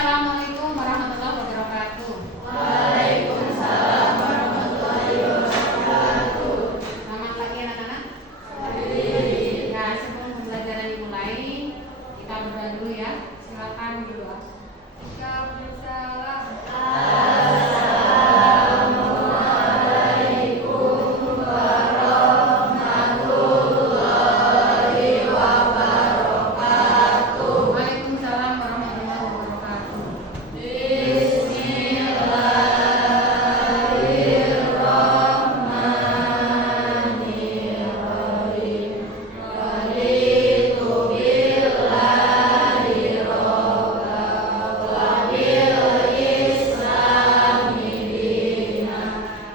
Assalamualaikum warahmatullahi wabarakatuh. Waalaikumsalam warahmatullahi wabarakatuh. Selamat pagi anak-anak. Ya, sebelum pembelajaran dimulai, kita berdoa dulu ya. Silakan berdoa. Waalaikumsalam. Assalamualaikum warahmatullahi wabarakatuh. Waalaikumsalam warahmatullahi wabarakatuh. Bismillahirrahmanirrahim. Raditu billahi robba wa bil islami dina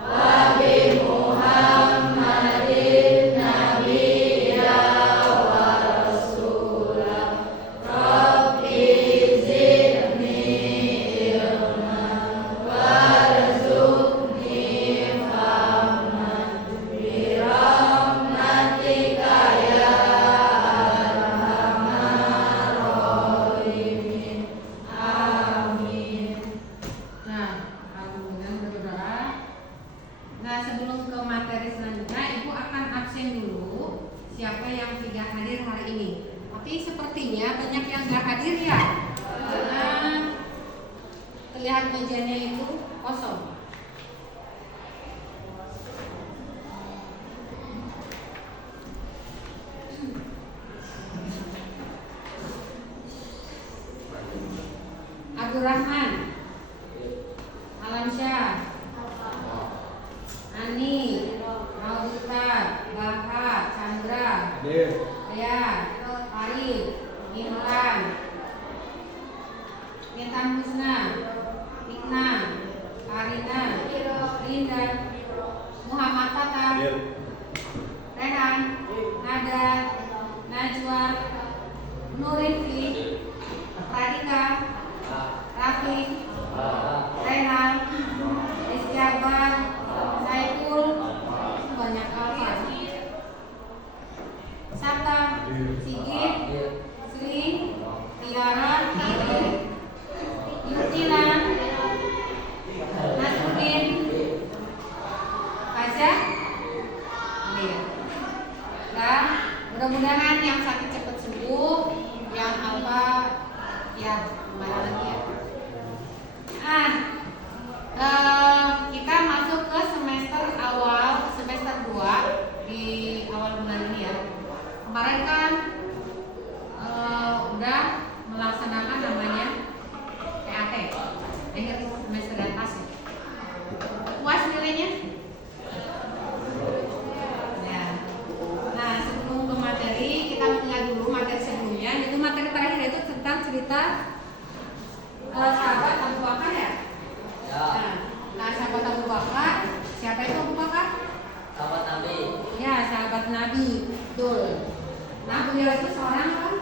wa bi Muhammadin nabiyya wa rasulah. Rabbi zidni ilman warzuqni fahman birahmatika ya arhamar rahimin. Amin. Nah, alhamdulillah udah berdoa. Nah, sebelum ke materi selanjutnya, Ibu akan absen dulu siapa yang tidak hadir hari ini. Tapi sepertinya banyak yang nggak hadir ya, karena terlihat mejanya itu kosong. Abdurrahman, Alamsyah, Ani, Maudita, Baha, Chandra, Ria, Arif, Imran, Intan Husna, Ikna, Karina, Linda, Muhammad Fatah, Rehan, Nada, Najwa, Nurifi, Radika, Rafi, Rehan, Rizky Akbar, Saiful, banyak alfa, Sabta, Sigit, Sri, Tiara, Yutina, Nasruddin, Kaja, Iya. Dan mudah-mudahan yang sakit cepat sembuh, yang alfa ya kembali lagi ya. Kita masuk ke semester awal, semester 2 di awal bulan ini ya. Kemarin kan udah melaksanakan namanya TAT, akhir semester atas ya. Puas nilainya? Ya. Nah, sebelum ke materi, kita ingat dulu materi sebelumnya. Itu materi terakhir itu tentang cerita sahabat Abu Bakar ya. Nah, sahabat Abu Bakar, siapa itu Abu Bakar? Sahabat Nabi. Ya, sahabat Nabi, betul. Nah, beliau itu seorang kan?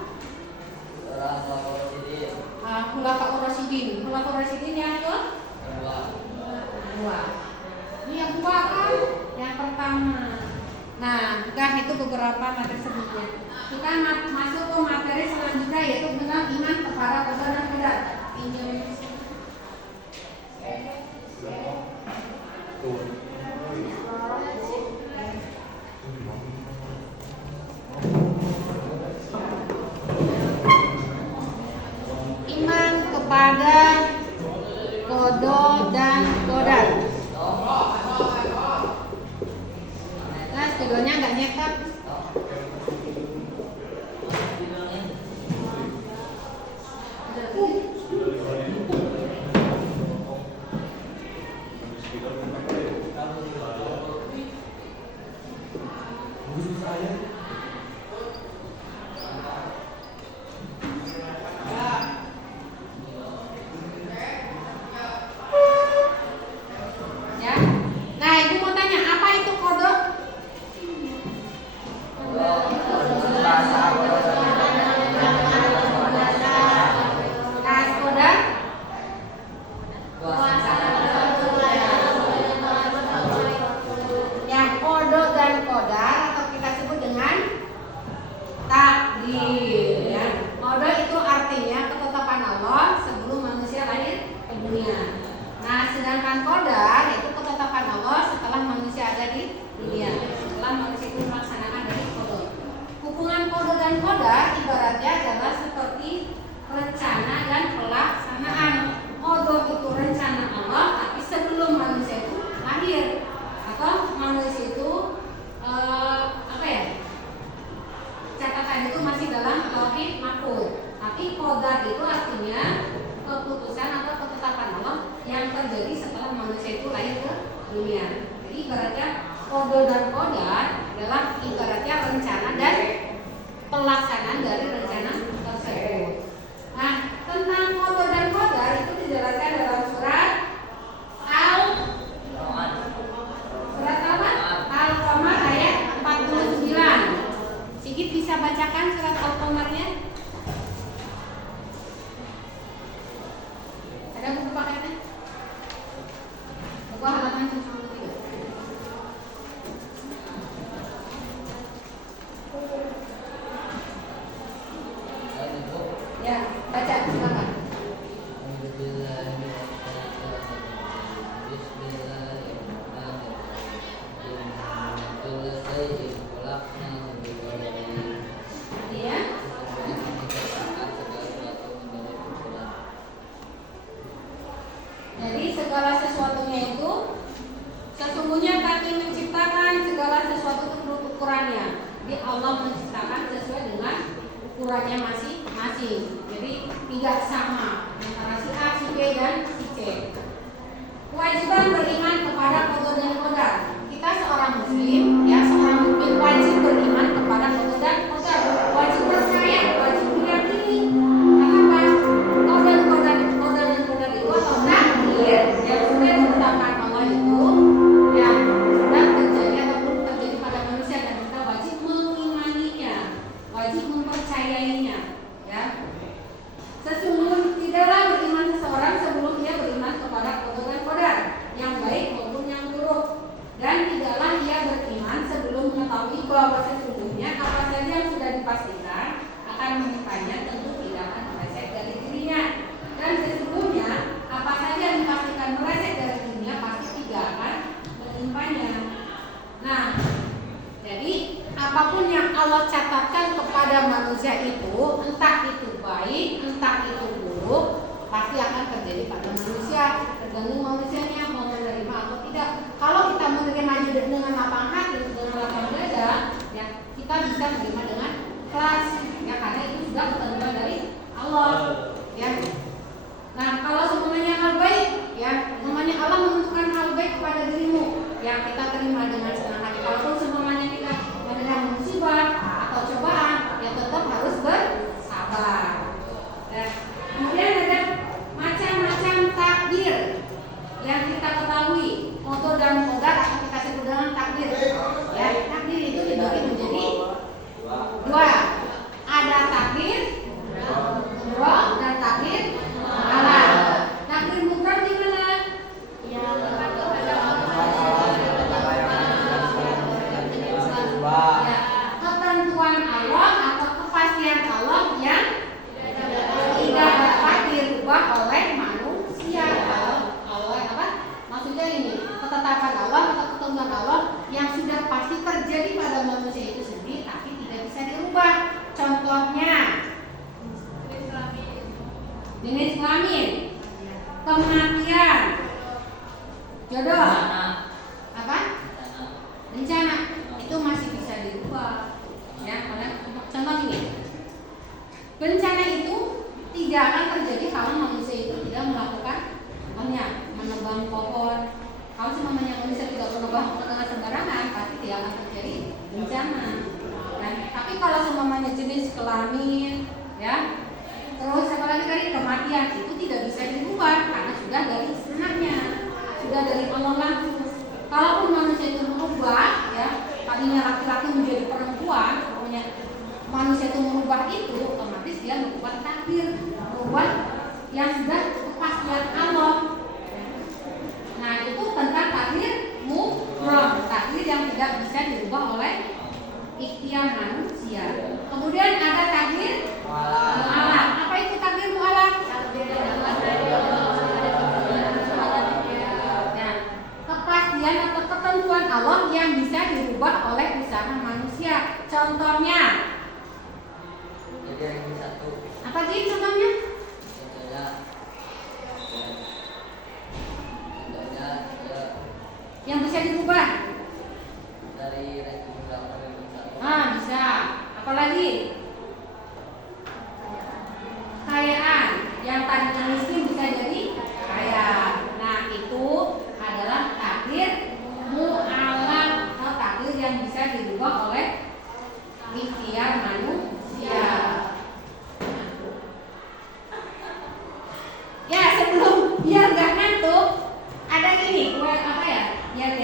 Orang Khulafaur Rasyidin. Khulafaur Rasyidin. Khulafaur Rasyidin yang kedua. Ini Abu Bakar yang pertama. Nah, udah itu beberapa materi sebelumnya. Kita masuk ke materi selanjutnya yaitu tentang iman kepada qada dan qadar. Iman kepada qada dan qadar. Nah, studionya nggak nyetak. Ya. Nah, Ibu mau tanya, apa itu qada? Nah, sesuatunya itu, sesungguhnya kami menciptakan segala sesuatu menurut ukurannya. Jadi Allah menciptakan sesuai dengan ukurannya masing-masing. Jadi tidak sama antara si A, si B, dan si C. Kewajiban beriman kepada qada dan qadar. Kita seorang muslim, ya seorang mukmin wajib beriman kepada qada dan qadar. Wajib percaya, wajib meyakini. Kenapa? Qada dan qadar itu atau takdir yang sudah ditetapkan Allah itu, ya sudah terjadi ataupun terjadi pada manusia dan kita wajib mengimaninya, wajib mempercayainya, ya. Sesungguhnya tidaklah beriman seseorang sebelum dia beriman kepada qada dan qadar, yang baik maupun yang buruk. Dan tidaklah ia beriman sebelum mengetahui bahwa sesungguhnya apa saja yang sudah dipastikan akan menimpanya tentu tidak akan meleset dari dirinya. Dan sesungguhnya apa saja yang dipastikan meleset dari dirinya pasti tidak akan menimpanya. Nah, jadi apapun yang Allah catatkan kepada manusia itu, entah itu baik, entah itu buruk, pasti akan terjadi pada manusia. Tergantung manusianya mau menerima atau tidak. Kalau kita menerima dengan lapang hati, dengan lapang dada, ya kita bisa menerima dengan ikhlas, ya karena itu sudah ketentuan dari Allah, ya. Nah, kalau semuanya hal baik, ya semuanya Allah menentukan hal baik kepada dirimu, ya kita terima dengan senang hati. Kalaupun semuanya kita menerima musibah atau cobaan, ya tetap harus bersabar. Ya. Kemudian ada macam-macam takdir yang kita ketahui, qada dan qadar akan kita sebut dengan takdir. Ya, takdir itu dibagi menjadi dua. Ada takdir mutlak dan takdir mutlak. Takdir mutlak gimana? Ya, ketentuan Allah atau kepastian Allah yang tidak dapat dirubah oleh manusia. Oleh apa? Maksudnya ini, ketetapan Allah atau ketentuan Allah yang sudah pasti terjadi pada manusia itu sendiri tapi tidak bisa dirubah. Contohnya jenis kelamin, kematian, jodoh, apa? Bencana itu masih bisa dirubah. Ya, karena contoh ini, bencana itu tidak akan terjadi kalau manusia itu tidak melakukan menebang pohon. Kalau semuanya manusia tidak menebang pohon dengan sembarangan, pasti tidak akan terjadi bencana. Dan tapi kalau semuanya jenis kelamin, ya, terus apa lagi tadi kematian itu tidak bisa dirubah karena sudah dari sananya, sudah dari Allah langsung. Kalaupun manusia itu merubah, ya, tadinya laki-laki menjadi perempuan, pokoknya manusia itu merubah itu, otomatis dia merubah takdir, merubah yang sudah kepastian Allah. Nah, itu tentang takdir mutlak, takdir yang tidak bisa dirubah oleh ikhtiar manusia. Kemudian ada takdir mu'alaq. Apa itu takdir mu'alaq? Ya, kepastian atau ketentuan Allah yang bisa dirubah oleh usaha manusia. Contohnya apa sih contohnya? Yang bisa dirubah dari ranking berapa dari satu? bisa. Apalagi kekayaan, yang tadinya miskin bisa jadi kaya. Nah, itu adalah takdir mu'alaq atau takdir yang bisa dirubah oleh ikhtiar manusia. Ya, sebelum biar gak ngantuk, ada gini, apa ya? Biar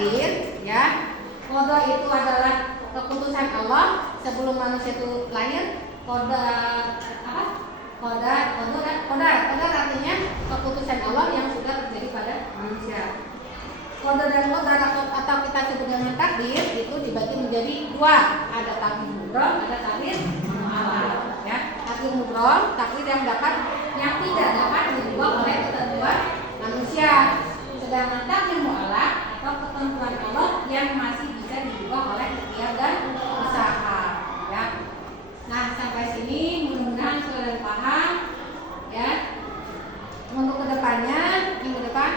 takdir, ya. Qada itu adalah keputusan Allah sebelum manusia itu lahir. Qada apa? Qadar artinya keputusan Allah yang sudah terjadi pada manusia. Qada dan qadar atau kita sebut dengan takdir itu dibagi menjadi dua, ada takdir mudhaf, ada takdir mu'allaq, ya. Takdir mudhaf, takdir yang tidak dapat dirubah oleh ketentuan manusia. Sedangkan takdir mu'allaq atau ketentuan Allah yang masih bisa dirubah oleh ikhtiar dan usaha, ya. Nah, sampai sini mudah-mudahan saudara paham, ya. Untuk kedepannya, minggu depan,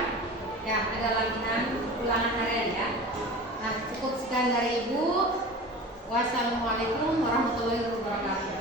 ya ada lagian ulangan harian, ya. Nah, cukup sekian dari Ibu. Wassalamualaikum warahmatullahi wabarakatuh.